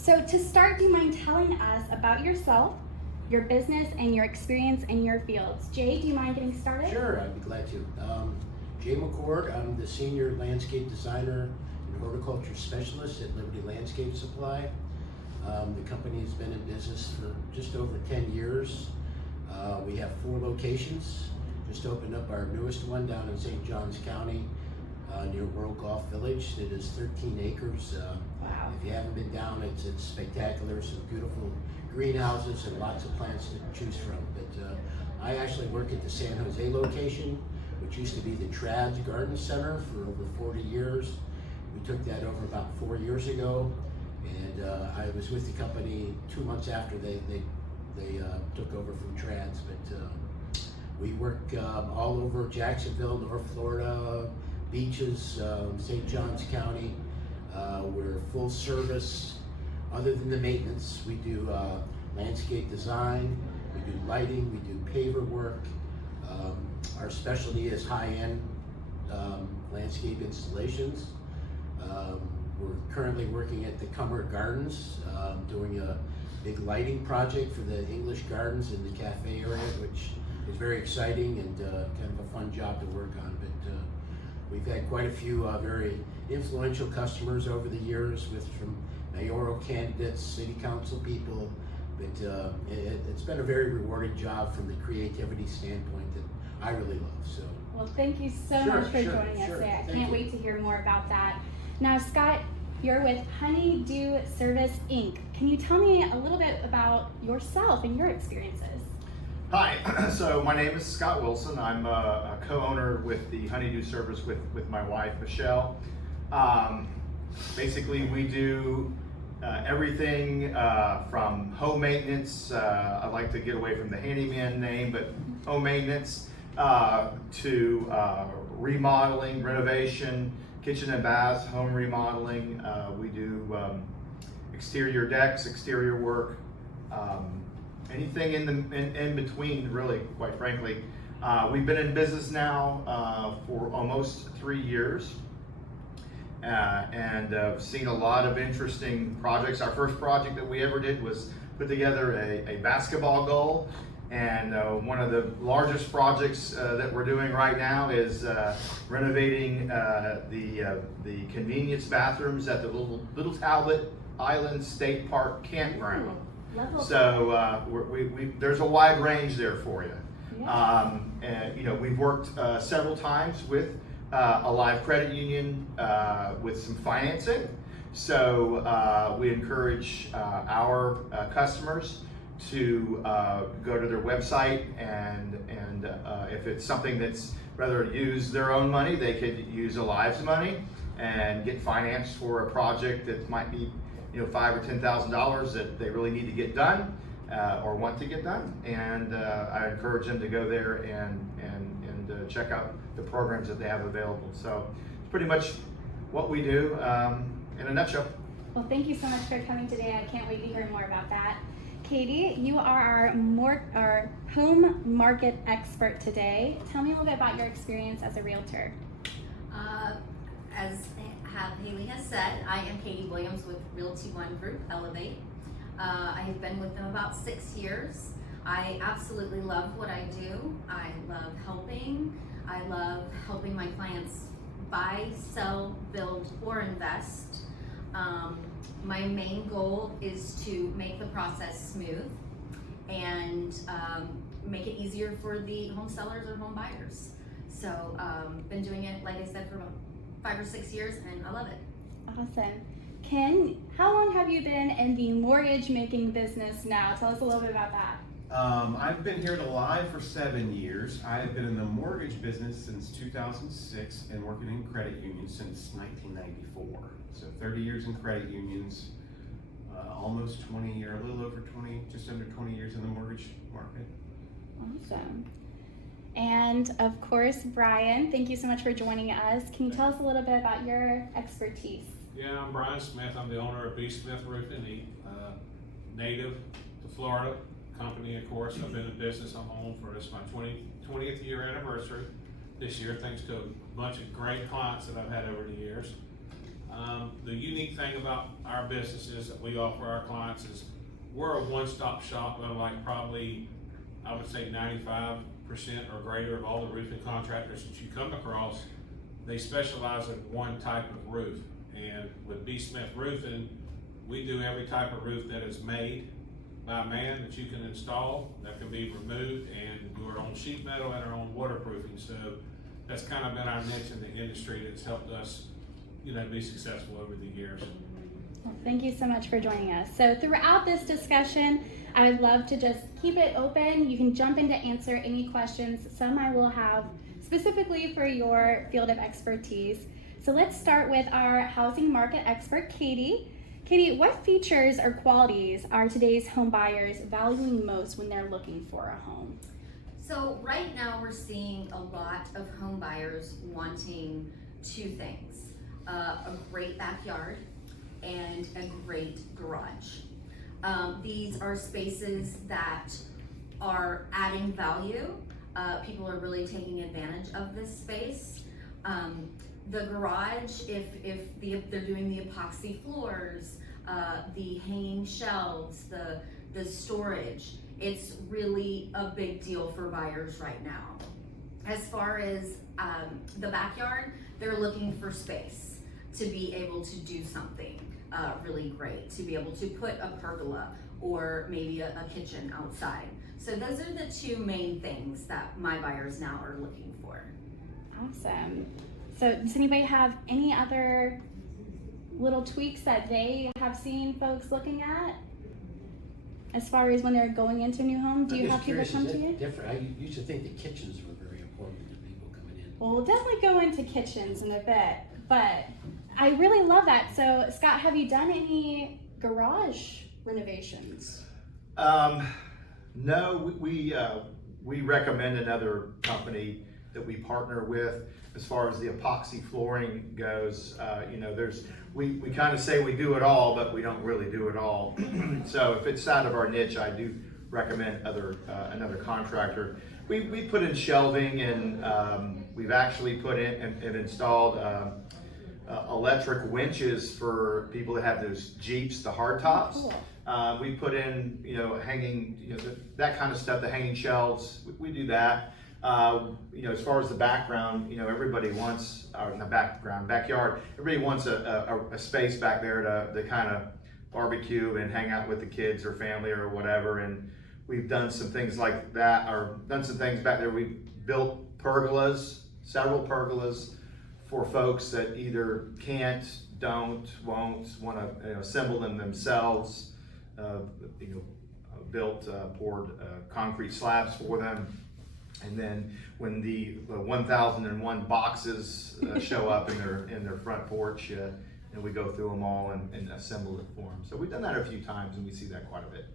So to start, do you mind telling us about yourself, your business, and your experience in your fields? Jay, do you mind getting started? Sure, I'd be glad to. Jay McCord, I'm the senior landscape designer and horticulture specialist at Liberty Landscape Supply. The company has been in business for just over 10 years. We have 4 locations. Just opened up our newest one down in St. Johns County near World Golf Village. It is 13 acres. Wow. If you haven't been down, it's spectacular. Some beautiful greenhouses and lots of plants to choose from. But I actually work at the San Jose location, which used to be the Trads Garden Center for over 40 years. We took that over about 4 years ago, and I was with the company 2 months after they took over from Trads. But we work all over Jacksonville, North Florida, beaches, St. Johns County. We're full service. Other than the maintenance, we do landscape design, we do lighting, we do paver work. Our specialty is high-end landscape installations. We're currently working at the Cumber Gardens, doing a big lighting project for the English Gardens in the cafe area, which is very exciting and kind of a fun job to work on. But we've had quite a few very influential customers over the years, from mayoral candidates, city council people. But it's been a very rewarding job from the creativity standpoint that I really love. So. Well, thank you so much for joining us today. I can't wait to hear more about that. Now, Scott, you're with Honeydew Service, Inc. Can you tell me a little bit about yourself and your experiences? Hi, so my name is Scott Wilson. I'm a co-owner with the Honeydew Service with my wife, Michelle. Basically, we do everything from home maintenance. I like to get away from the handyman name, but home maintenance to remodeling, renovation, kitchen and baths, home remodeling. We do exterior decks, exterior work, anything in between, really, quite frankly. We've been in business now for almost 3 years. And seen a lot of interesting projects. Our first project that we ever did was put together a basketball goal, and one of the largest projects that we're doing right now is renovating the convenience bathrooms at the Little Talbot Island State Park campground. So there's a wide range there for you. Yeah. And we've worked several times with a live credit union with some financing. So we encourage our customers to go to their website, and if it's something that's rather use their own money, they could use a Live's money and get financed for a project that might be $5,000 or $10,000 that they really need to get done or want to get done. And I encourage them to go there and check out the programs that they have available. So it's pretty much what we do in a nutshell. Well, thank you so much for coming today. I can't wait to hear more about that. Katie, you are our home market expert today. Tell me a little bit about your experience as a realtor. As Haley has said, I am Katie Williams with Realty One Group, Elevate. I have been with them about 6 years. I absolutely love what I do. I love helping. I love helping my clients buy, sell, build, or invest. My main goal is to make the process smooth and make it easier for the home sellers or home buyers. So been doing it, like I said, for about 5 or 6 years, and I love it. Awesome. Ken, how long have you been in the mortgage making business now? Tell us a little bit about that. I've been here at Live for 7 years. I've been in the mortgage business since 2006 and working in credit unions since 1994. So 30 years in credit unions, almost 20 or a little over 20, just under 20 years in the mortgage market. Awesome. And of course, Brian, thank you so much for joining us. Can you tell us a little bit about your expertise? Yeah, I'm Brian Smith. I'm the owner of B. Smith Roofing, native to Florida. Company, of course. I've been in business on my own for this my 20th year anniversary this year, thanks to a bunch of great clients that I've had over the years. The unique thing about our businesses that we offer our clients is we're a one-stop shop, unlike probably, I would say 95% or greater of all the roofing contractors that you come across. They specialize in one type of roof. And with B. Smith Roofing, we do every type of roof that is made by man that you can install, that can be removed, and do our own sheet metal and our own waterproofing. So that's kind of been our niche in the industry that's helped us, be successful over the years. Well, thank you so much for joining us. So throughout this discussion, I would love to just keep it open. You can jump in to answer any questions. Some I will have specifically for your field of expertise. So let's start with our housing market expert, Katie. Katie, what features or qualities are today's home buyers valuing most when they're looking for a home? So right now we're seeing a lot of home buyers wanting two things, a great backyard and a great garage. These are spaces that are adding value. People are really taking advantage of this space. The garage, if they're doing the epoxy floors, the hanging shelves, the storage, it's really a big deal for buyers right now. As far as the backyard, they're looking for space to be able to do something really great, to be able to put a pergola or maybe a kitchen outside. So those are the two main things that my buyers now are looking for. Awesome. So does anybody have any other little tweaks that they have seen folks looking at as far as when they're going into a new home? Do you have people come to you? Different. I used to think the kitchens were very important to people coming in. Well, we'll definitely go into kitchens in a bit, but I really love that. So Scott, have you done any garage renovations? No, we recommend another company that we partner with. As far as the epoxy flooring goes, we kind of say we do it all, but we don't really do it all. So if it's out of our niche, I do recommend another contractor. We put in shelving, and we've actually put in and installed electric winches for people that have those Jeeps, the hardtops. Cool. We put in, hanging, that kind of stuff, the hanging shelves. We do that. As far as the background, everybody wants, or the backyard, everybody wants a space back there to kind of barbecue and hang out with the kids or family or whatever. And we've done some things like that, or done some things back there. We built pergolas, several pergolas for folks that either can't, won't want to assemble them themselves. Built, poured concrete slabs for them. And then when the 1001 boxes show up in their front porch, and we go through them all and assemble it for them. So we've done that a few times, and we see that quite a bit.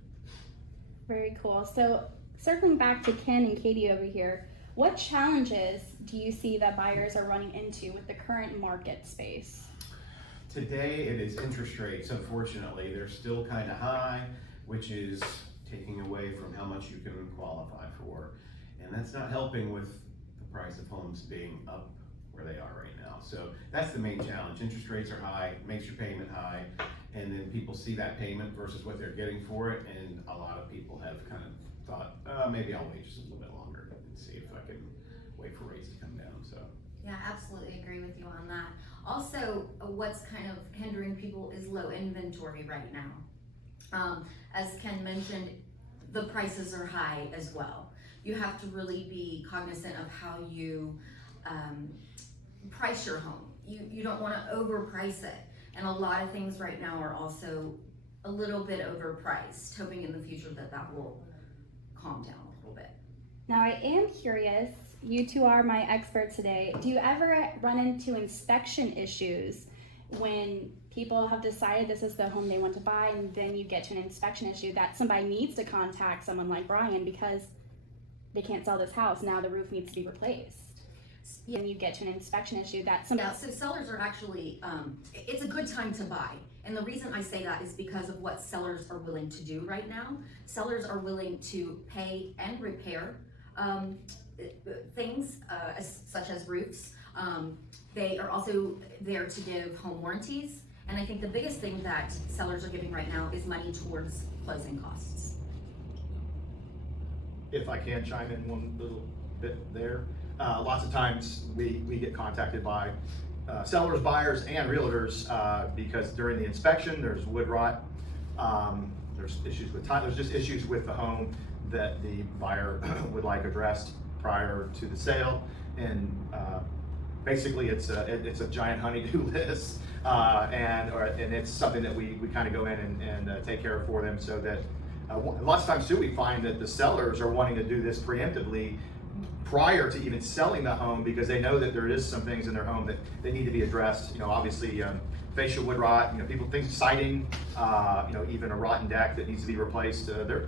Very cool. So circling back to Ken and Katie over here, what challenges do you see that buyers are running into with the current market space? Today it is interest rates. Unfortunately, they're still kind of high, which is taking away from how much you can qualify for. And that's not helping with the price of homes being up where they are right now. So that's the main challenge. Interest rates are high, makes your payment high, and then people see that payment versus what they're getting for it, and a lot of people have kind of thought, maybe I'll wait just a little bit longer and see if I can wait for rates to come down. So Yeah, absolutely agree with you on that. Also, what's kind of hindering people is low inventory right now. As Ken mentioned, the prices are high as well. You have to really be cognizant of how you price your home. You don't want to overprice it. And a lot of things right now are also a little bit overpriced, hoping in the future that will calm down a little bit. Now I am curious, you two are my experts today. Do you ever run into inspection issues when people have decided this is the home they want to buy, and then you get to an inspection issue that somebody needs to contact someone like Brian because they can't sell this house, now the roof needs to be replaced? And you get to an inspection issue that somebody... Yeah, so sellers are actually, it's a good time to buy. And the reason I say that is because of what sellers are willing to do right now. Sellers are willing to pay and repair things such as roofs. They are also there to give home warranties. And I think the biggest thing that sellers are giving right now is money towards closing costs. If I can chime in one little bit there, lots of times we get contacted by sellers, buyers, and realtors because during the inspection there's wood rot, there's issues with time, there's just issues with the home that the buyer would like addressed prior to the sale, and basically it's a giant honey-do list, and it's something that we kind of go in and take care of for them, so that lots of times too we find that the sellers are wanting to do this preemptively prior to even selling the home, because they know that there is some things in their home that they need to be addressed. You know, obviously facial wood rot, you know, people think siding, you know, even a rotten deck that needs to be replaced. They're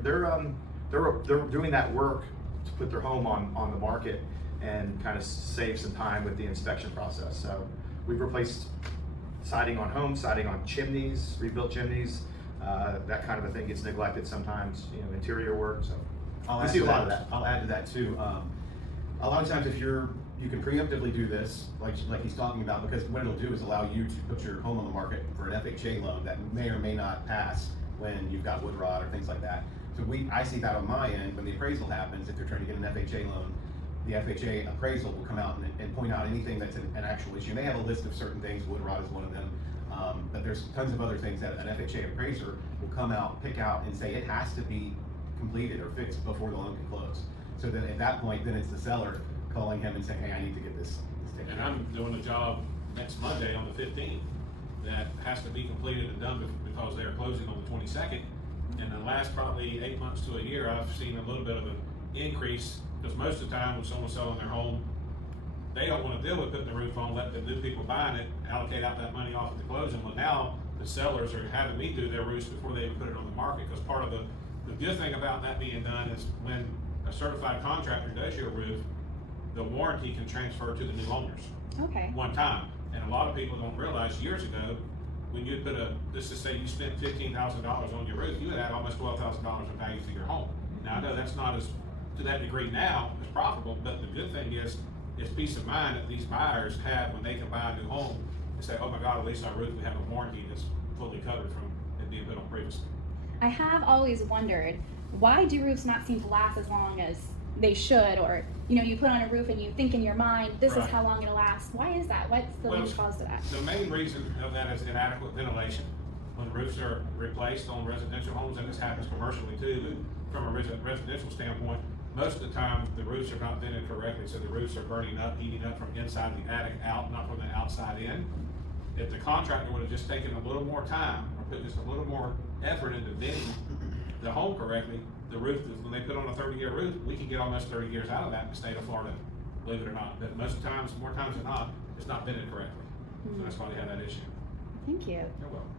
doing that work to put their home on the market and kind of save some time with the inspection process. So we've replaced siding on homes, siding on chimneys, rebuilt chimneys. That kind of a thing gets neglected sometimes, you know, interior work. So we see a lot of that. I'll add to that too. A lot of times if you can preemptively do this, like he's talking about, because what it'll do is allow you to put your home on the market for an FHA loan that may or may not pass when you've got wood rot or things like that. So I see that on my end when the appraisal happens. If they're trying to get an FHA loan, the FHA appraisal will come out and point out anything that's an actual issue. And they have a list of certain things, wood rot is one of them, but there's tons of other things that an FHA appraiser will come out, pick out, and say it has to be completed or fixed before the loan can close. So then at that point, then it's the seller calling him and saying, hey, I need to get this taken And care of. I'm doing a job next Monday on the 15th that has to be completed and done because they are closing on the 22nd. In the last probably 8 months to a year, I've seen a little bit of an increase, because most of the time when someone's selling their home, they don't want to deal with putting the roof on, let the new people buying it allocate out that money off at the closing. Well, now the sellers are having me do their roofs before they even put it on the market, because part of the good thing about that being done is when a certified contractor does your roof, the warranty can transfer to the new owners. Okay. One time. And a lot of people don't realize years ago, when you put let's just say you spent $15,000 on your roof, you would add almost $12,000 in value to your home. Now I know that's not to that degree now as profitable, but the good thing is peace of mind that these buyers have when they can buy a new home and say, oh my God, at least our roof, we have a warranty that's fully covered from it being built on previously. I have always wondered, why do roofs not seem to last as long as they should? Or, you know, you put on a roof and you think in your mind, this is Right. how long it'll last. Why is that? What's the root cause to that? The main reason of that is inadequate ventilation. When roofs are replaced on residential homes, and this happens commercially too, but from a residential standpoint, most of the time the roofs are not vented correctly, so the roofs are burning up, heating up from inside the attic out, not from the outside in. If the contractor would have just taken a little more time or put just a little more effort into venting the home correctly, the roof, when they put on a 30-year roof, we can get almost 30 years out of that in the state of Florida, believe it or not. But most times, more times than not, it's not vented correctly. So that's why they have that issue. Thank you. You're welcome.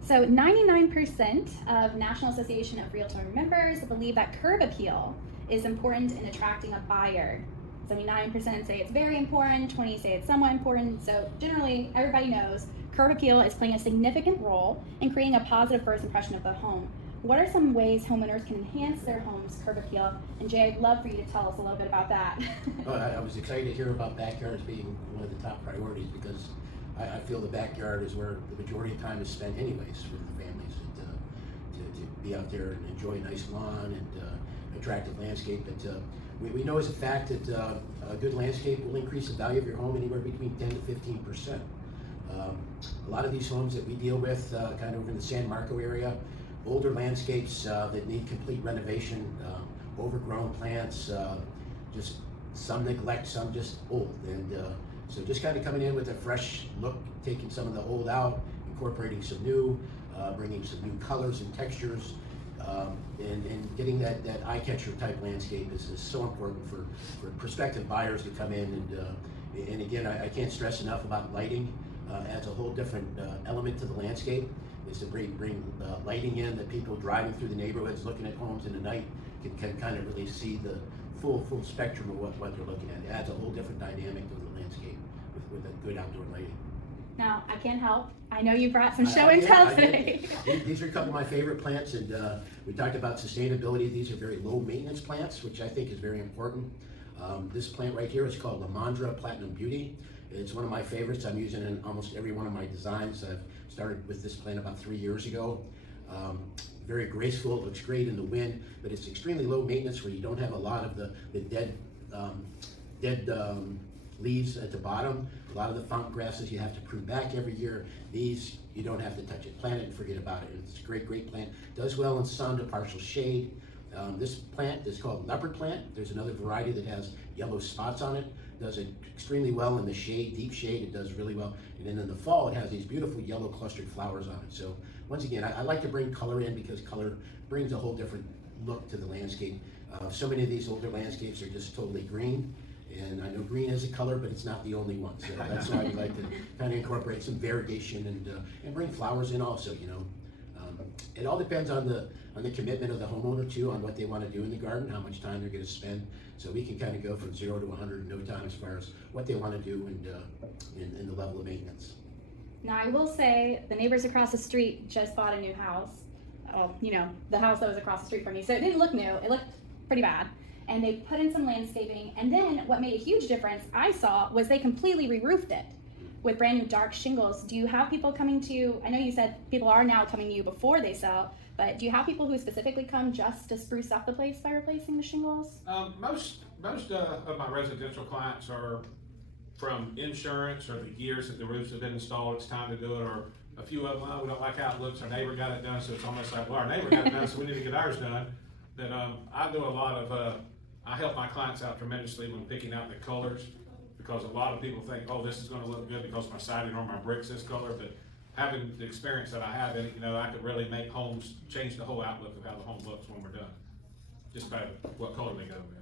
So 99% of National Association of Realtor members believe that curb appeal is important in attracting a buyer. 79% say it's very important, 20% say it's somewhat important. So generally, everybody knows curb appeal is playing a significant role in creating a positive first impression of the home. What are some ways homeowners can enhance their home's curb appeal? And Jay, I'd love for you to tell us a little bit about that. I was excited to hear about backyards being one of the top priorities, because I feel the backyard is where the majority of time is spent anyways for the families, to be out there and enjoy a nice lawn and attractive landscape. But we know as a fact that a good landscape will increase the value of your home anywhere between 10 to 15%. A lot of these homes that we deal with, kind of over in the San Marco area, older landscapes that need complete renovation, overgrown plants, just some neglect, some just old. And so just kind of coming in with a fresh look, taking some of the old out, incorporating some new, bringing some new colors and textures, and getting that eye-catcher type landscape is so important for prospective buyers to come in. And again, I can't stress enough about lighting. Adds a whole different element to the landscape. Is to bring lighting in, that people driving through the neighborhoods looking at homes in the night can kind of really see the full spectrum of what they're looking at. It adds a whole different dynamic to the landscape with a good outdoor lighting. Now, I can't help. I know you brought some show and tell today. These are a couple of my favorite plants, and we talked about sustainability. These are very low maintenance plants, which I think is very important. This plant right here is called Lamandra Platinum Beauty. It's one of my favorites. I'm using it in almost every one of my designs. I've started with this plant about 3 years ago. Very graceful, it looks great in the wind, but it's extremely low maintenance where you don't have a lot of the dead leaves at the bottom. A lot of the fountain grasses you have to prune back every year. These, you don't have to touch it. Plant it and forget about it. It's a great, great plant. Does well in sun to partial shade. This plant is called leopard plant. There's another variety that has yellow spots on it. Does it extremely well in the shade, deep shade. It does really well. And then in the fall, it has these beautiful yellow clustered flowers on it. So once again, I like to bring color in because color brings a whole different look to the landscape. So many of these older landscapes are just totally green. And I know green is a color, but it's not the only one. So that's why we like to kind of incorporate some variegation and bring flowers in also, you know. It all depends on the commitment of the homeowner too, on what they want to do in the garden, how much time they're going to spend. So we can kind of go from 0 to 100 in no time as far as what they want to do and the level of maintenance. Now I will say the neighbors across the street just bought a new house. Oh, you know, the house that was across the street from me. So it didn't look new, it looked pretty bad. And they put in some landscaping, and then what made a huge difference I saw was they completely re-roofed it with brand new dark shingles. Do you have people coming to you? I know you said people are now coming to you before they sell, but do you have people who specifically come just to spruce up the place by replacing the shingles? Most of my residential clients are from insurance or the years that the roofs have been installed, it's time to do it, or a few of them, oh, we don't like how it looks, our neighbor got it done, so it's almost like, well, our neighbor got it done, so we need to get ours done. Then I do a lot of, I help my clients out tremendously when picking out the colors, because a lot of people think, oh, this is gonna look good because my siding or my brick's this color, but having the experience that I have in it, you know, I could really make homes, change the whole outlook of how the home looks when we're done, just by what color they go with.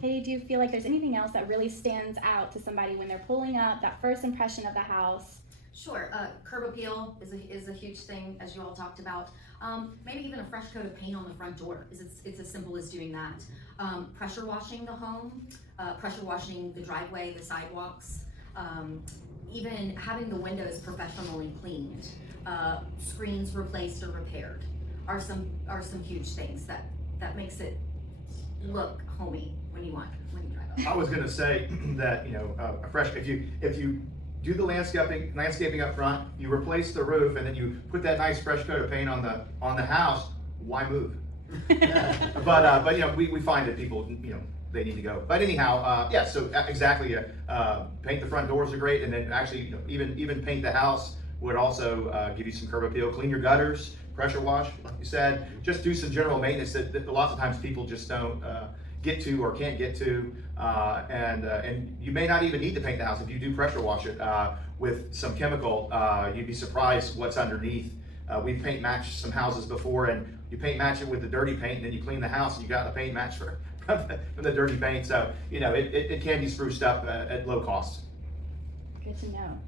Katie, do you feel like there's anything else that really stands out to somebody when they're pulling up that first impression of the house? Sure, curb appeal is a huge thing, as you all talked about. Maybe even a fresh coat of paint on the front door. It's as simple as doing that. Pressure washing the home, pressure washing the driveway, the sidewalks, even having the windows professionally cleaned, screens replaced or repaired are some huge things that makes it look homey when you drive up. I was gonna say that, you know, a fresh, if you do the landscaping up front, you replace the roof, and then you put that nice fresh coat of paint on the house, why move? But you know, we find that people, you know, they need to go. But anyhow, yeah, so exactly, paint the front doors are great, and then actually, you know, even paint the house would also give you some curb appeal. Clean your gutters, pressure wash, like you said. Just do some general maintenance that lots of times people just don't get to or can't get to, and you may not even need to paint the house if you do pressure wash it with some chemical. You'd be surprised what's underneath. We've paint matched some houses before, and you paint match it with the dirty paint, and then you clean the house, and you got the paint match from the dirty paint. So you know it can be spruced up at low cost. Good to know.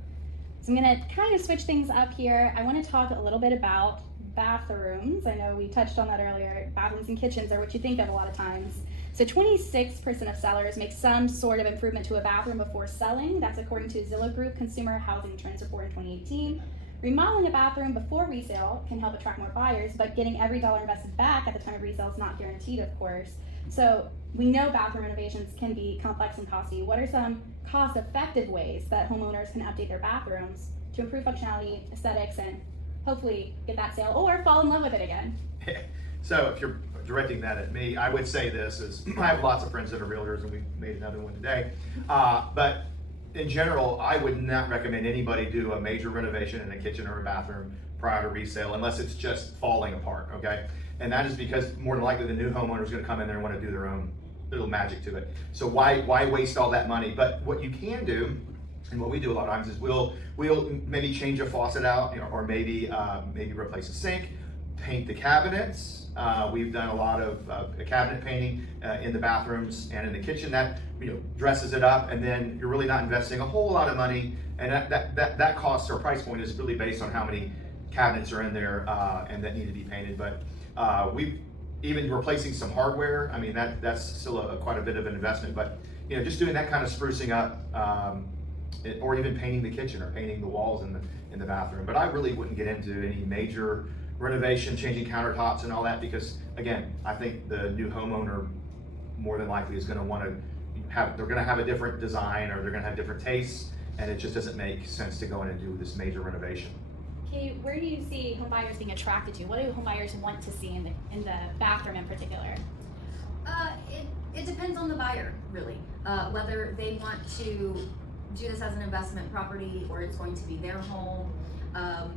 So I'm gonna kind of switch things up here. I want to talk a little bit about bathrooms. I know we touched on that earlier. Bathrooms and kitchens are what you think of a lot of times. So 26% of sellers make some sort of improvement to a bathroom before selling. That's according to Zillow Group Consumer Housing Trends Report in 2018. Remodeling a bathroom before resale can help attract more buyers, but getting every dollar invested back at the time of resale is not guaranteed, of course. So we know bathroom renovations can be complex and costly. What are some cost-effective ways that homeowners can update their bathrooms to improve functionality, aesthetics, and hopefully get that sale or fall in love with it again? So if you're directing that at me, I would say this is, I have lots of friends that are realtors, and we made another one today. But in general, I would not recommend anybody do a major renovation in a kitchen or a bathroom prior to resale unless it's just falling apart, okay? And that is because more than likely the new homeowner is gonna come in there and wanna do their own little magic to it. So why waste all that money? But what you can do, and what we do a lot of times is we'll maybe change a faucet out, you know, or maybe replace a sink, paint the cabinets. We've done a lot of cabinet painting in the bathrooms and in the kitchen that, you know, dresses it up, and then you're really not investing a whole lot of money, and that cost or price point is really based on how many cabinets are in there and that need to be painted. But we've even replacing some hardware. I mean, that's still quite a bit of an investment, but you know, just doing that kind of sprucing up, or even painting the kitchen or painting the walls in the bathroom. But I really wouldn't get into any major renovation, changing countertops and all that, because again, I think the new homeowner more than likely is going to want to, they're gonna have a different design, or they're gonna have different tastes, and it just doesn't make sense to go in and do this major renovation. Okay, where do you see home buyers being attracted to? What do home buyers want to see in the bathroom in particular? It depends on the buyer, really. Whether they want to do this as an investment property or it's going to be their home.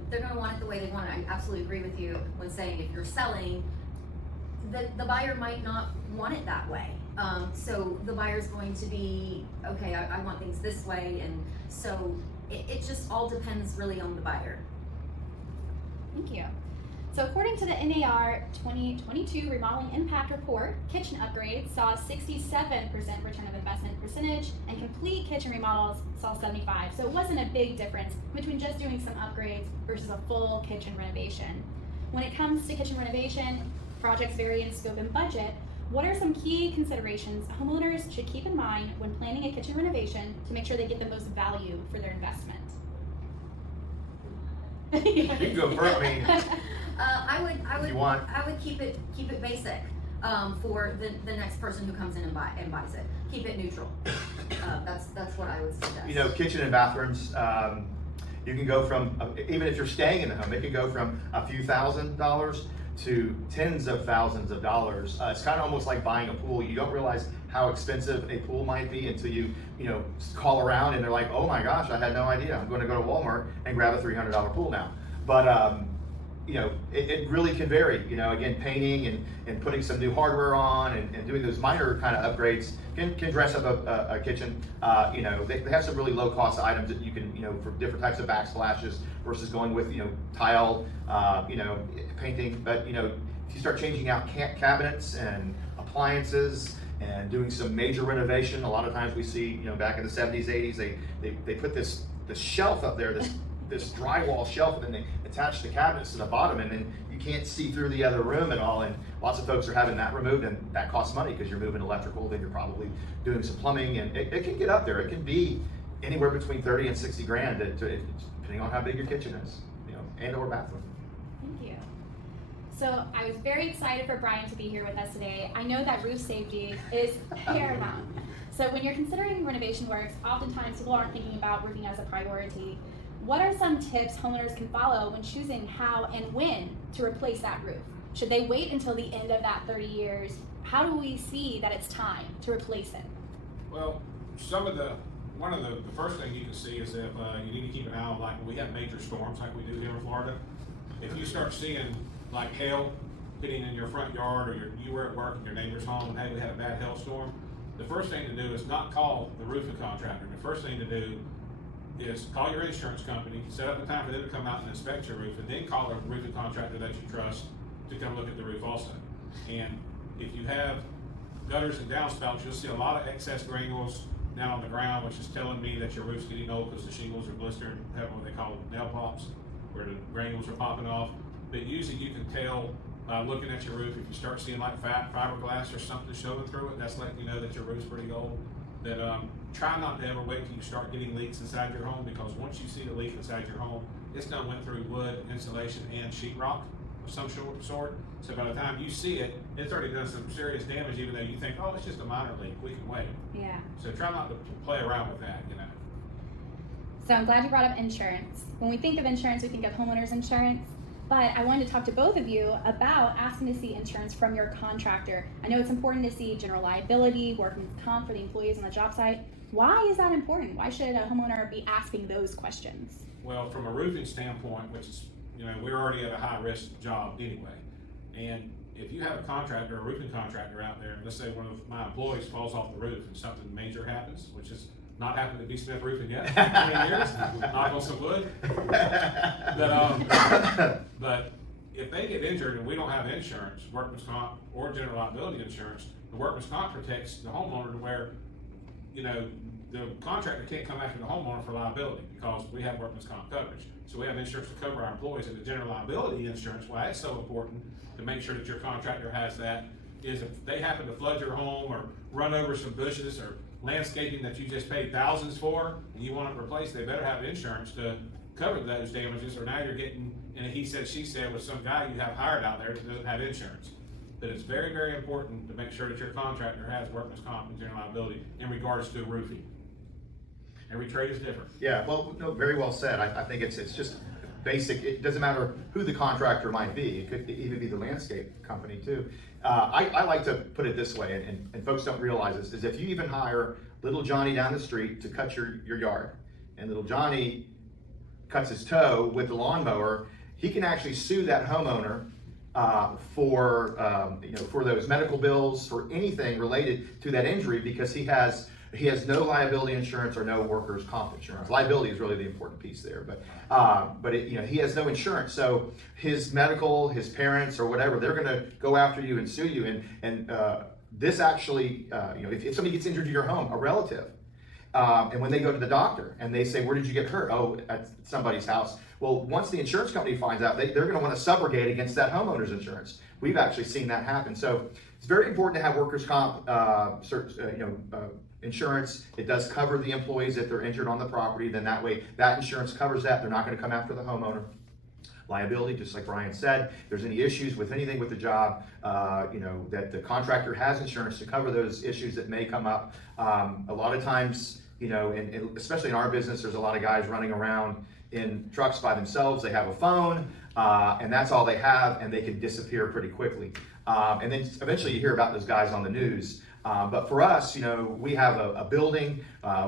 They're going to want it the way they want it. I absolutely agree with you when saying if you're selling, the buyer might not want it that way. So the buyer's going to be, okay, I want things this way. And so it just all depends really on the buyer. Thank you. So according to the NAR 2022 Remodeling Impact Report, kitchen upgrades saw 67% return of investment percentage, and complete kitchen remodels saw 75%. So it wasn't a big difference between just doing some upgrades versus a full kitchen renovation. When it comes to kitchen renovation, projects vary in scope and budget. What are some key considerations homeowners should keep in mind when planning a kitchen renovation to make sure they get the most value for their investment? You can go first. I mean, I you want- would keep it basic for the next person who comes in and buys it. Keep it neutral. That's what I would suggest. you know, kitchen and bathrooms, you can go from, even if you're staying in the home, it can go from a few $1,000s to tens of thousands of dollars. It's kind of almost like buying a pool. You don't realize how expensive a pool might be until you call around and they're like, oh my gosh, I had no idea. I'm going to go to Walmart and grab a $300 pool now. But it really can vary. Again, painting and putting some new hardware on and doing those minor kind of upgrades can dress up a kitchen. They have some really low cost items that you can, for different types of backsplashes versus going with, tile, painting. But, if you start changing out cabinets and appliances and doing some major renovation, a lot of times we see, back in the 70s, 80s, they put this shelf up there, this drywall shelf, and then they attach the cabinets to the bottom, and then you can't see through the other room at all. And lots of folks are having that removed, and that costs money because you're moving electrical, then you're probably doing some plumbing, and it can get up there. It can be anywhere between 30 and 60 grand, depending on how big your kitchen is, and or bathroom. Thank you. So I was very excited for Brian to be here with us today. I know that roof safety is paramount. So when you're considering renovation works, oftentimes people aren't thinking about roofing as a priority. What are some tips homeowners can follow when choosing how and when to replace that roof? Should they wait until the end of that 30 years? How do we see that it's time to replace it? Well, one of the first thing you can see is if you need to keep an eye on, like when we have major storms like we do here in Florida. If you start seeing like hail hitting in your front yard, or you were at work and your neighbor's home and hey, we had a bad hailstorm, the first thing to do is not call the roofing contractor. The first thing to do is call your insurance company, set up a time for them to come out and inspect your roof, and then call a roofing contractor that you trust to come look at the roof also. And if you have gutters and downspouts, you'll see a lot of excess granules down on the ground, which is telling me that your roof's getting old because the shingles are blistering, have what they call nail pops, where the granules are popping off. But usually you can tell by looking at your roof, if you start seeing like fiberglass or something showing through it, that's letting you know that your roof's pretty old. That try not to ever wait till you start getting leaks inside your home, because once you see the leak inside your home, it's done went through wood, insulation, and sheetrock of some sort. So by the time you see it, it's already done some serious damage, even though you think, oh, it's just a minor leak, we can wait. Yeah. So try not to play around with that, So I'm glad you brought up insurance. When we think of insurance, we think of homeowners insurance. But I wanted to talk to both of you about asking to see insurance from your contractor. I know it's important to see general liability, workman's comp for the employees on the job site. Why is that important? Why should a homeowner be asking those questions? Well, from a roofing standpoint, which is, we're already at a high risk job anyway. And if you have a contractor, a roofing contractor out there, and let's say one of my employees falls off the roof and something major happens, which is not happened to B. Smith Roofing yet, 20 years, knock on some wood. But if they get injured and we don't have insurance, workman's comp or general liability insurance, the workman's comp protects the homeowner to where, the contractor can't come after the homeowner for liability because we have workman's comp coverage. So we have insurance to cover our employees, and the general liability insurance, why it's so important to make sure that your contractor has that, is if they happen to flood your home or run over some bushes or landscaping that you just paid thousands for and you want it replaced, they better have insurance to cover those damages, or now you're getting in a he said, she said with some guy you have hired out there that doesn't have insurance. but it's very, very important to make sure that your contractor has workman's comp and general liability in regards to roofing. Every trade is different. Yeah, well, no, very well said. I think it's just basic. It doesn't matter who the contractor might be. It could even be the landscape company too. I like to put it this way, and folks don't realize this, is if you even hire little Johnny down the street to cut your yard, and little Johnny cuts his toe with the lawnmower, he can actually sue that homeowner for those medical bills, for anything related to that injury, because he has no liability insurance or no workers' comp insurance. Liability is really the important piece there, but he has no insurance. So his medical, his parents, or whatever, they're going to go after you and sue you. And this actually, if somebody gets injured in your home, a relative, and when they go to the doctor and they say, "Where did you get hurt?" "Oh, at somebody's house." Well, once the insurance company finds out, they're going to want to subrogate against that homeowner's insurance. We've actually seen that happen. So it's very important to have workers' comp insurance. It does cover the employees if they're injured on the property. Then that way, that insurance covers that. They're not going to come after the homeowner. Liability, just like Brian said, if there's any issues with anything with the job, that the contractor has insurance to cover those issues that may come up. A lot of times, and especially in our business, there's a lot of guys running around in trucks by themselves. They have a phone, and that's all they have, and they can disappear pretty quickly. And then eventually you hear about those guys on the news. But for us, we have a building,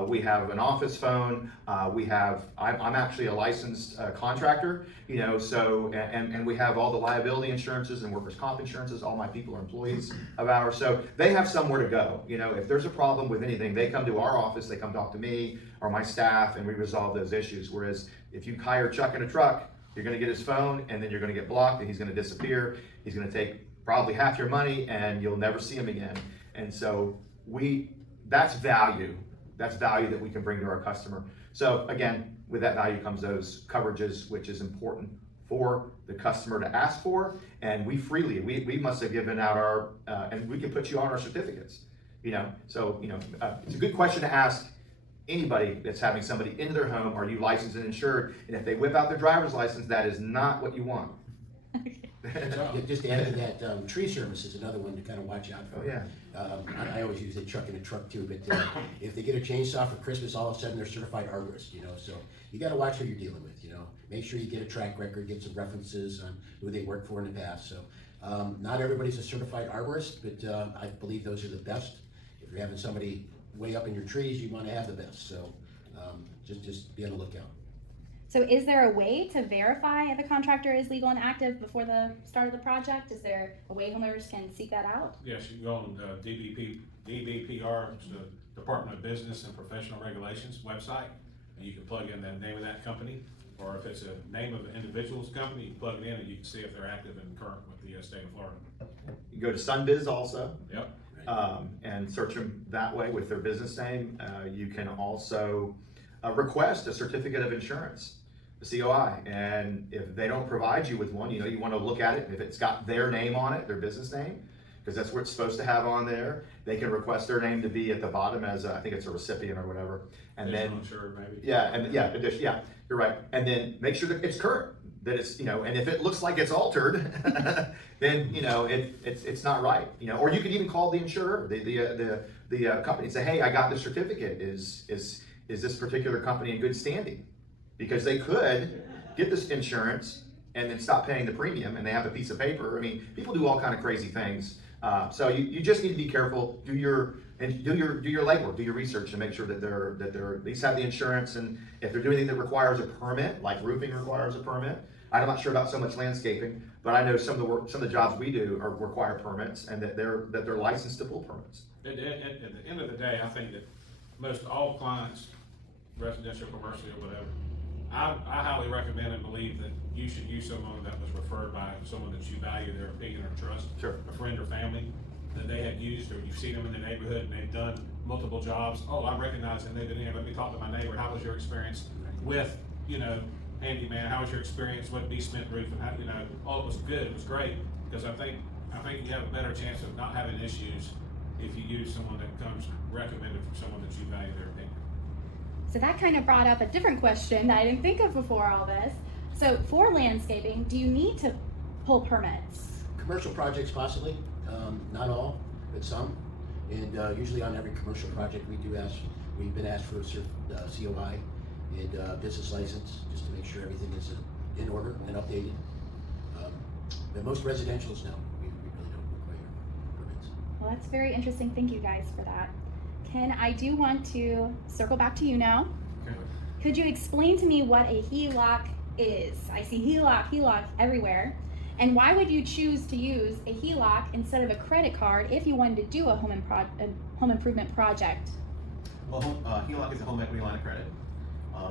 we have an office phone, I'm actually a licensed contractor, and we have all the liability insurances and workers' comp insurances. All my people are employees of ours, so they have somewhere to go. If there's a problem with anything, they come to our office, they come talk to me or my staff, and we resolve those issues. Whereas if you hire Chuck in a truck, you're going to get his phone, and then you're going to get blocked, and he's going to disappear. He's going to take probably half your money, and you'll never see him again. And so that's value. That's value that we can bring to our customer. So again, with that value comes those coverages, which is important for the customer to ask for. And we must have given out our, and we can put you on our certificates, it's a good question to ask anybody that's having somebody into their home. Are you licensed and insured? And if they whip out their driver's license, that is not what you want. Just to add to that, tree service is another one to kind of watch out for. Oh, yeah. I always use the Chuck in a truck too, but if they get a chainsaw for Christmas, all of a sudden they're certified arborists, so you got to watch who you're dealing with, Make sure you get a track record, get some references on who they worked for in the past. So not everybody's a certified arborist, but I believe those are the best. If you're having somebody way up in your trees, you want to have the best. So just be on the lookout. So is there a way to verify if a contractor is legal and active before the start of the project? Is there a way homeowners can seek that out? Yes, you can go on DBPR, it's the Department of Business and Professional Regulations website, and you can plug in the name of that company, or if it's a name of an individual's company, you can plug it in and you can see if they're active and current with the state of Florida. You go to Sunbiz also. Yep. And search them that way with their business name. You can also request a certificate of insurance, the COI, and if they don't provide you with one, you want to look at it. If it's got their name on it, their business name, because that's what it's supposed to have on there, they can request their name to be at the bottom as I think it's a recipient or whatever. And then insured, maybe. Yeah, you're right. And then make sure that it's current. That it's, and if it looks like it's altered, then it's not right. Or you could even call the insurer, the company, and say, "Hey, I got this certificate. Is this particular company in good standing?" Because they could get this insurance and then stop paying the premium, and they have a piece of paper. I mean, people do all kind of crazy things. So you just need to be careful. Do your legwork, do your research, and make sure that they're at least have the insurance. And if they're doing anything that requires a permit, like roofing requires a permit. I'm not sure about so much landscaping, but I know some of the jobs we do require permits, and that they're licensed to pull permits. At the end of the day, I think that most all clients, residential, commercial, or whatever, I highly recommend and believe that you should use someone that was referred by someone that you value their opinion or trust, Sure. A friend or family that they had used, or you've seen them in the neighborhood and they've done multiple jobs. Oh, I recognize them. They've been here. Let me talk to my neighbor. How was your experience with, handyman? How was your experience with B-cement roof? And how, oh, it was good. It was great. Because I think you have a better chance of not having issues if you use someone that comes recommended from someone that you value their opinion. So that kind of brought up a different question that I didn't think of before all this. So for landscaping, do you need to pull permits? Commercial projects possibly. not all, but some. And usually on every commercial project we've been asked for a COI and business license, just to make sure everything is in order and updated. But most residentials, no, we really don't require permits. Well, that's very interesting. Thank you guys for that. Ken, I do want to circle back to you now. Okay. Could you explain to me what a HELOC is? I see HELOC everywhere. And why would you choose to use a HELOC instead of a credit card if you wanted to do a home improvement project? Well, HELOC is a home equity line of credit.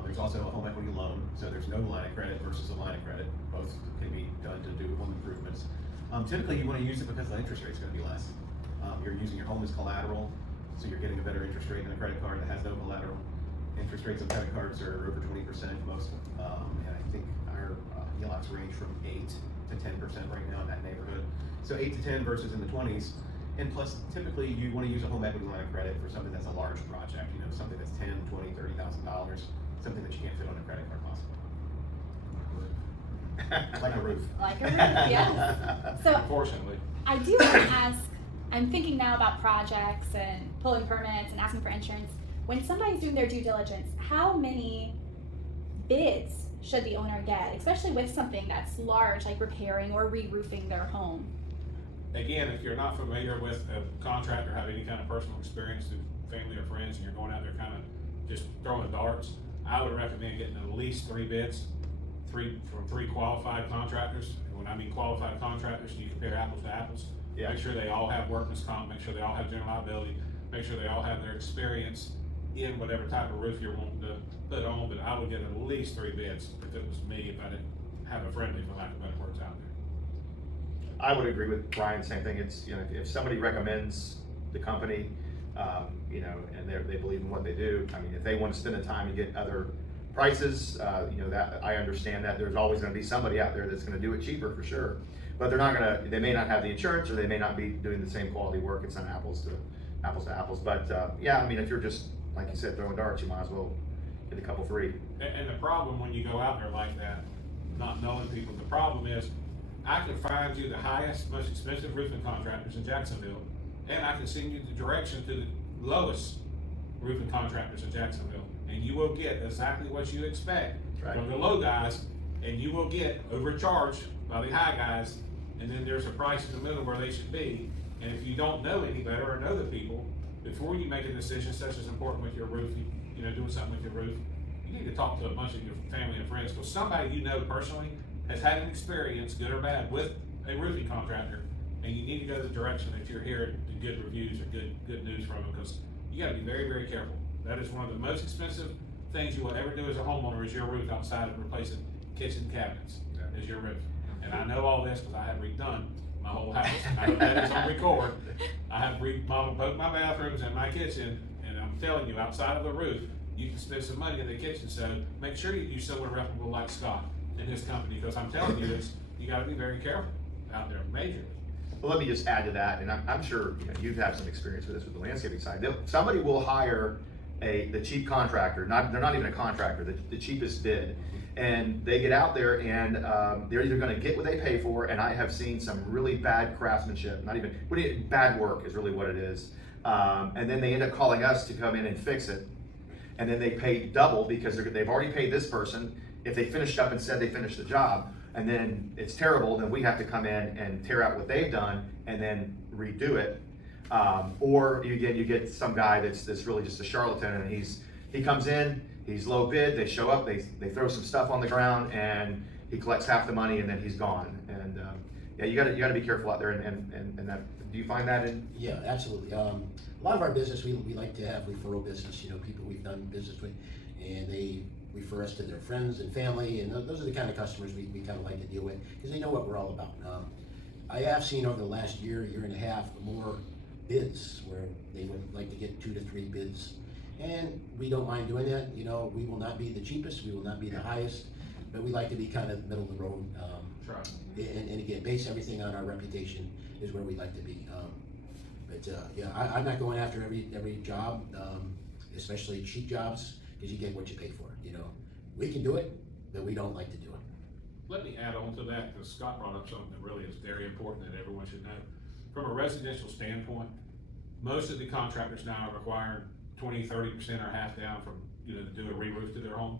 There's also a home equity loan, so there's no line of credit versus a line of credit. Both can be done to do home improvements. Typically, you want to use it because the interest rate's going to be less. You're using your home as collateral, so you're getting a better interest rate than a credit card that has no collateral. Interest rates on credit cards are over 20% most, and I think our HELOCs range from 8 to 10% right now in that neighborhood. So 8 to 10 versus in the 20s. And plus, typically you want to use a home equity line of credit for something that's a large project, something that's $10, $20, $30,000, something that you can't fit on a credit card possibly. Like a roof. Like a roof, yes. So Unfortunately. I do want to ask, I'm thinking now about projects and pulling permits and asking for insurance. When somebody's doing their due diligence, how many bids should the owner get, especially with something that's large, like repairing or re-roofing their home? Again, if you're not familiar with a contractor, have any kind of personal experience through family or friends, and you're going out there kind of just throwing darts, I would recommend getting at least 3 bids, from 3 qualified contractors. And when I mean qualified contractors, you compare apples to apples. Yeah. Make sure they all have workman's comp, make sure they all have general liability, make sure they all have their experience in whatever type of roof you're wanting to put on. But I would get at least 3 bids if it was me, if I didn't have a friendly, for lack of better words, out there. I would agree with Brian, same thing. It's, if somebody recommends the company, and they believe in what they do, I mean, if they want to spend the time to get other prices, that I understand that there's always going to be somebody out there that's going to do it cheaper for sure, but they may not have the insurance, or they may not be doing the same quality work. It's not apples to apples. But I mean, if you're just, like you said, throwing darts, you might as well get a couple free. And the problem when you go out there like that, not knowing people, the problem is, I can find you the highest, most expensive roofing contractors in Jacksonville, and I can send you the direction to the lowest roofing contractors in Jacksonville, and you will get exactly what you expect from the low guys, and you will get overcharged by the high guys, and then there's a price in the middle where they should be. And if you don't know any better or know the people, before you make a decision such as important with your roof, doing something with your roof, you need to talk to a bunch of your family and friends, because somebody you know personally has had an experience, good or bad, with a roofing contractor, and you need to go the direction that you're hearing the good reviews or good news from them, because you got to be very, very careful. That is one of the most expensive things you will ever do as a homeowner, is your roof, outside of replacing kitchen cabinets, is your roof. And I know all this because I have redone my whole house. I know that is on record. I have remodeled both my bathrooms and my kitchen, and I'm telling you, outside of the roof, you can spend some money in the kitchen. So make sure you use someone reputable like Scott and his company, because I'm telling you, you got to be very careful out there, majorly. Well, let me just add to that, and I'm sure you've had some experience with this with the landscaping side. Somebody will hire the cheap contractor. They're not even a contractor. The cheapest bid, and they get out there, and they're either going to get what they pay for. And I have seen some really bad craftsmanship. Bad work is really what it is. And then they end up calling us to come in and fix it, and then they pay double because they've already paid this person. If they finished up and said they finished the job, and then it's terrible, then we have to come in and tear out what they've done and then redo it. Or you get some guy that's really just a charlatan, and he comes in, he's low bid, they show up, they throw some stuff on the ground, and he collects half the money, and then he's gone. And you got to be careful out there. And that, do you find that in? Yeah, absolutely. A lot of our business, we like to have referral business. People we've done business with, and they refer us to their friends and family, and those are the kind of customers we kind of like to deal with, because they know what we're all about. I have seen over the last year and a half, more bids where they would like to get 2 to 3 bids, and we don't mind doing that. We will not be the cheapest, we will not be the highest, but we like to be kind of middle of the road. And again, base everything on our reputation is where we like to be. I'm not going after every job, especially cheap jobs, because you get what you pay for. We can do it, but we don't like to do it. Let me add on to that, because Scott brought up something that really is very important that everyone should know. from a residential standpoint, most of the contractors now are requiring 20-30% or half down from, to do a re-roof to their home.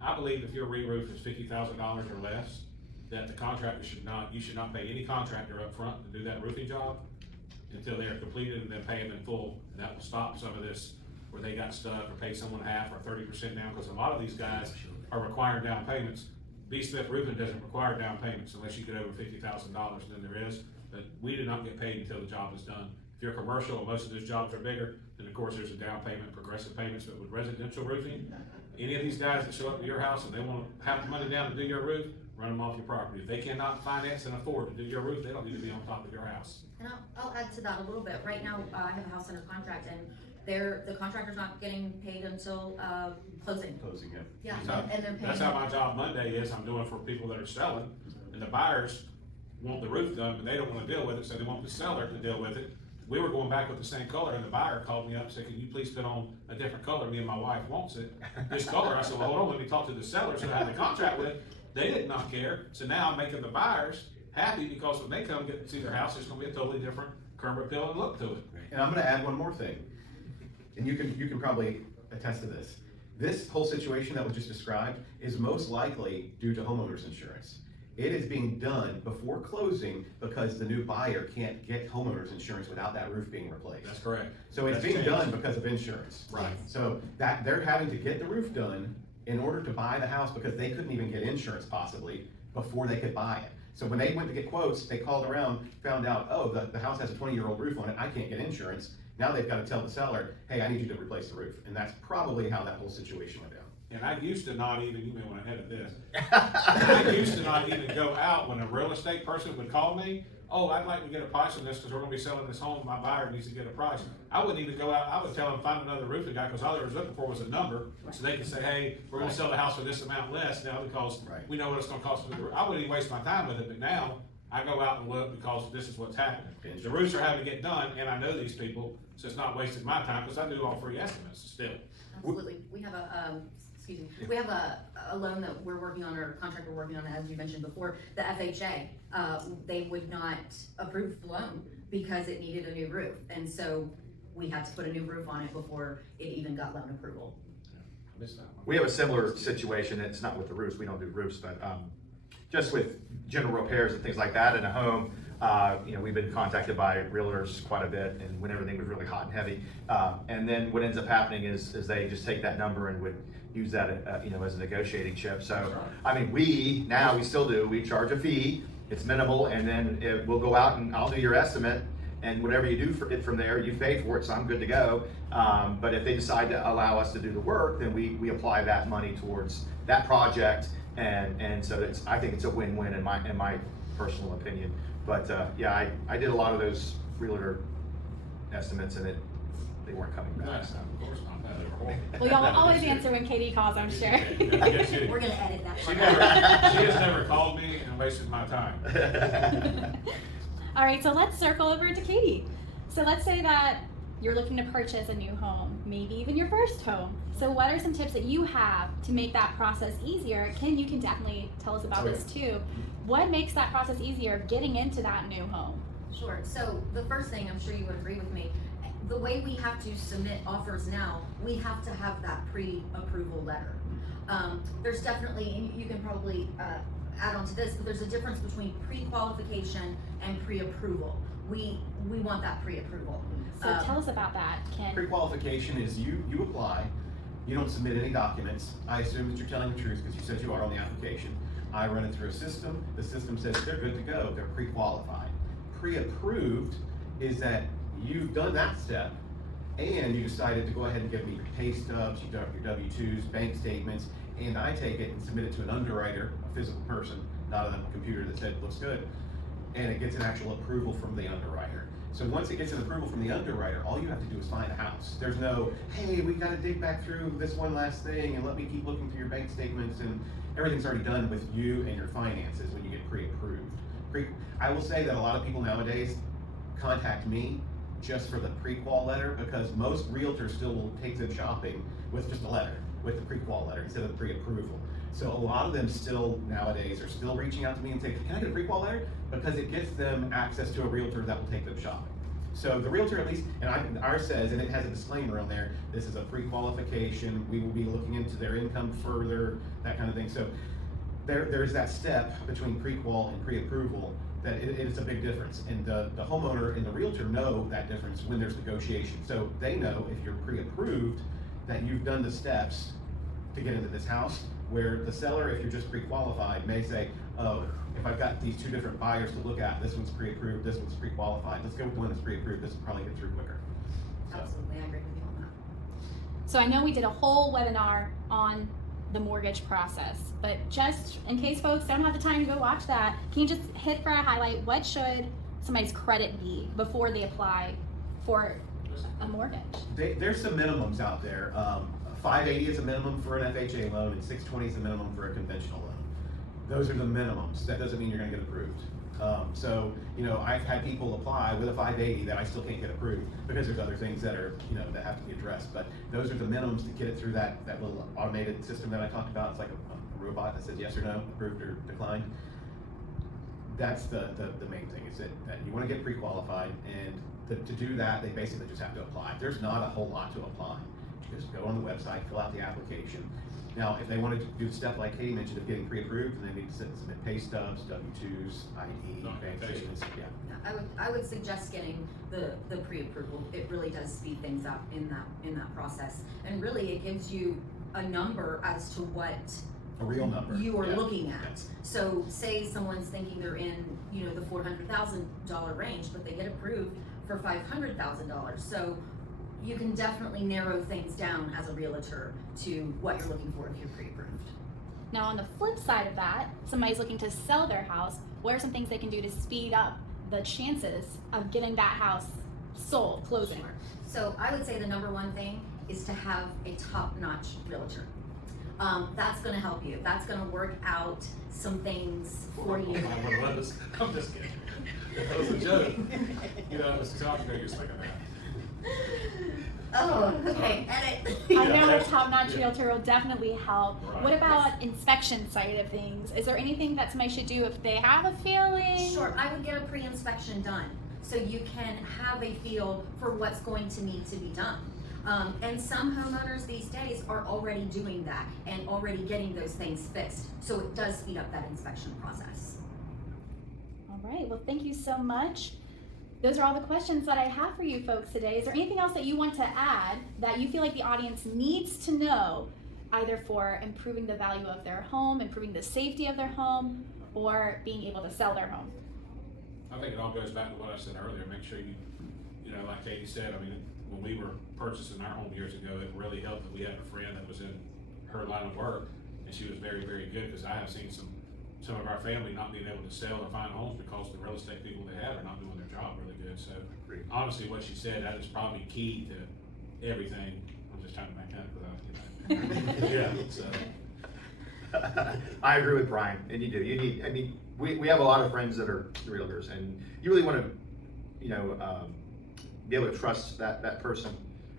I believe if your re-roof is $50,000 or less, that the contractor you should not pay any contractor up front to do that roofing job until they are completed, and then pay them in full. And that will stop some of this where they got stuck or paid someone half or 30% down, because a lot of these guys are requiring down payments. B. Smith Roofing doesn't require down payments unless you get over $50,000, then there is, but we do not get paid until the job is done. If you're commercial and most of those jobs are bigger, then of course there's a down payment, progressive payments, but with residential roofing, any of these guys that show up to your house and they want to have the money down to do your roof, run them off your property. If they cannot finance and afford to do your roof, they don't need to be on top of your house. And I'll add to that a little bit. Right now, I have a house under contract, and the contractor's not getting paid until closing. Closing, yeah. Yeah, That's how- and they're paying. That's how my job Monday is. I'm doing for people that are selling, and the buyers want the roof done, but they don't want to deal with it, so they want the seller to deal with it. We were going back with the same color, and the buyer called me up and said, "Can you please put on a different color? Me and my wife wants it. This color." I said, "Well, hold on, let me talk to the sellers who I had the contract with." They did not care. So now I'm making the buyers happy, because when they come get to see their house, there's gonna be a totally different curb appeal and look to it. And I'm gonna add one more thing, and you can probably attest to this. This whole situation that was just described is most likely due to homeowners insurance. It is being done before closing because the new buyer can't get homeowners insurance without that roof being replaced. That's correct. So it's That's being changed. done because of insurance. Right. So that they're having to get the roof done in order to buy the house, because they couldn't even get insurance possibly before they could buy it. So when they went to get quotes, they called around, found out, oh, the house has a 20-year-old roof on it, I can't get insurance. Now they've got to tell the seller, hey, I need you to replace the roof. And that's probably how that whole situation went down. And I used to not even, you may want to edit this. I used to not even go out when a real estate person would call me. "Oh, I'd like to get a price on this because we're going to be selling this home. My buyer needs to get a price." I wouldn't even go out. I would tell them, find another roofing guy, because all they were looking for was a number, so they could say, "Hey, we're going to sell the house for this amount less now because we know what it's going to cost." I wouldn't even waste my time with it, but now I go out and look because this is what's happening. The roofs are having to get done, and I know these people, so it's not wasting my time because I do all free estimates still. Absolutely. We have we have a loan that we're working on, or a contract we're working on, as you mentioned before, the FHA. They would not approve the loan because it needed a new roof. And so we had to put a new roof on it before it even got loan approval. We have a similar situation. It's not with the roofs. We don't do roofs, but just with general repairs and things like that in a home. We've been contacted by realtors quite a bit, and when everything was really hot and heavy. And then what ends up happening is they just take that number and would use that, as a negotiating chip. So, I mean, we still do. We charge a fee. It's minimal, and then we'll go out and I'll do your estimate, and whatever you do for it from there, you paid for it, so I'm good to go. But if they decide to allow us to do the work, then we apply that money towards that project, and so I think it's a win-win in my personal opinion. But I did a lot of those realtor estimates, and they weren't coming back. So. Of course not. Well, y'all always answer when Katie calls, I'm sure. We're gonna edit that She part. has never called me and wasted my time. All right, so let's circle over to Katie. So let's say that you're looking to purchase a new home, maybe even your first home. So what are some tips that you have to make that process easier? Kim, you can definitely tell us about this too. What makes that process easier of getting into that new home? Sure. So the first thing, I'm sure you would agree with me, the way we have to submit offers now, we have to have that pre-approval letter. There's definitely, and you can probably add on to this, but there's a difference between pre-qualification and pre-approval. We want that pre-approval. So tell us about that, Kim. Pre-qualification is you apply, you don't submit any documents. I assume that you're telling the truth because you said you are on the application. I run it through a system. The system says they're good to go. They're pre-qualified. Pre-approved is that you've done that step and you decided to go ahead and give me your pay stubs, your W-2s, bank statements, and I take it and submit it to an underwriter, a physical person, not on a computer that said looks good, and it gets an actual approval from the underwriter. So once it gets an approval from the underwriter, all you have to do is find a house. There's no, hey, we gotta dig back through this one last thing and let me keep looking through your bank statements, and everything's already done with you and your finances when you get pre-approved. I will say that a lot of people nowadays contact me just for the pre-qual letter, because most realtors still will take them shopping with just a letter, with the pre-qual letter instead of the pre-approval. So a lot of them still nowadays are still reaching out to me and saying, can I get a pre-qual letter? because it gets them access to a realtor that will take them shopping. So the realtor, at least, and ours says, and it has a disclaimer on there, this is a pre-qualification, we will be looking into their income further, that kind of thing. So there's that step between pre-qual and pre-approval that it's a big difference. And the homeowner and the realtor know that difference when there's negotiation. So they know if you're pre-approved that you've done the steps to get into this house, where the seller, if you're just pre-qualified, may say, oh, if I've got these two different buyers to look at, this one's pre-approved, this one's pre-qualified, let's go with the one that's pre-approved, this will probably get through quicker. So. Absolutely, I agree with you on that. So I know we did a whole webinar on the mortgage process, but just in case folks don't have the time to go watch that, can you just hit for a highlight, what should somebody's credit be before they apply for a mortgage? There's some minimums out there. 580 is a minimum for an FHA loan, and 620 is a minimum for a conventional loan. Those are the minimums. That doesn't mean you're gonna get approved. So, you know, I've had people apply with a 580 that I still can't get approved because there's other things that are, you know, that have to be addressed. But those are the minimums to get it through that little automated system that I talked about. It's like a robot that says yes or no, approved or declined. That's the main thing, is that you wanna get pre-qualified, and to do that, they basically just have to apply. There's not a whole lot to apply. Just go on the website, fill out the application. Now, if they wanted to do the step like Katie mentioned of getting pre-approved, then they need to submit pay stubs, W-2s, ID, bank statements, yeah. I would suggest getting the pre-approval. It really does speed things up in that process. And really it gives you a number as to what A real number. you are Yeah. looking at. Yeah. So say someone's thinking they're in, you know, the $400,000 range, but they get approved for $500,000. So you can definitely narrow things down as a realtor to what you're looking for if you're pre-approved. Now on the flip side of that, somebody's looking to sell their house, what are some things they can do to speed up the chances of getting that house sold, closing? So I would say the number one thing is to have a top-notch realtor. That's gonna help you. That's gonna work out some things for you. I'm just kidding. That was a joke. You know, it's talking to you just like that. Oh, okay, edit. I know a top-notch realtor will definitely help. Right. What about inspection side of things? Is there anything that somebody should do if they have a feeling? Sure, I would get a pre-inspection done, so you can have a feel for what's going to need to be done. And some homeowners these days are already doing that and already getting those things fixed, so it does speed up that inspection process. All right, well, thank you so much. Those are all the questions that I have for you folks today. Is there anything else that you want to add that you feel like the audience needs to know, either for improving the value of their home, improving the safety of their home, or being able to sell their home? I think it all goes back to what I said earlier. Make sure you know, like Katie said, I mean, when we were purchasing our home years ago, it really helped that we had a friend that was in her line of work, and she was very, very good, because I have seen some of our family not being able to sell or find homes because the real estate people they have are not doing their job really good. So honestly, what she said, that is probably key to everything. I'm just trying to make that without, you know. Yeah, so. I agree with Brian, and you do. You need. I mean, we have a lot of friends that are realtors, and you really want to, you know, be able to trust that person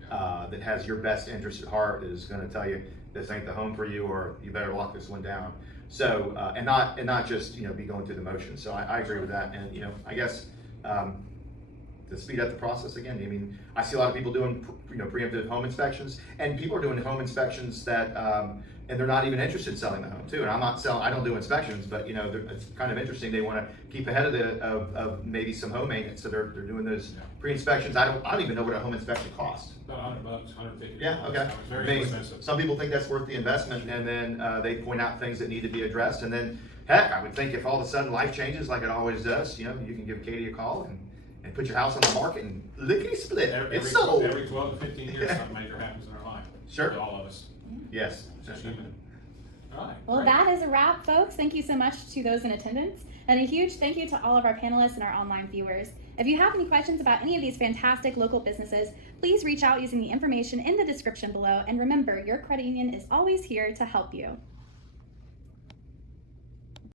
that has your best interest at heart, is going to tell you this ain't the home for you, or you better lock this one down. So and not just, you know, be going through the motions. So I agree with that, and you know, I guess to speed up the process again. I mean, I see a lot of people doing preemptive home inspections, and people are doing home inspections that and they're not even interested in selling the home too. And I'm not selling. I don't do inspections, but you know, it's kind of interesting. They want to keep ahead of maybe some home maintenance, so they're doing those pre-inspections. I don't even know what a home inspection costs. About $100, $150. Yeah, okay. It's very expensive. Some people think that's worth the investment, and then they point out things that need to be addressed. And then, heck, I would think if all of a sudden life changes like it always does, you know, you can give Katie a call and put your house on the market and lickety split. It's sold. Every 12 to 15 years, something major happens in our life. Sure. To all of us. Yes. It's just human. All right. Well, great. that is a wrap, folks. Thank you so much to those in attendance, and a huge thank you to all of our panelists and our online viewers. If you have any questions about any of these fantastic local businesses, please reach out using the information in the description below. And remember, your credit union is always here to help you.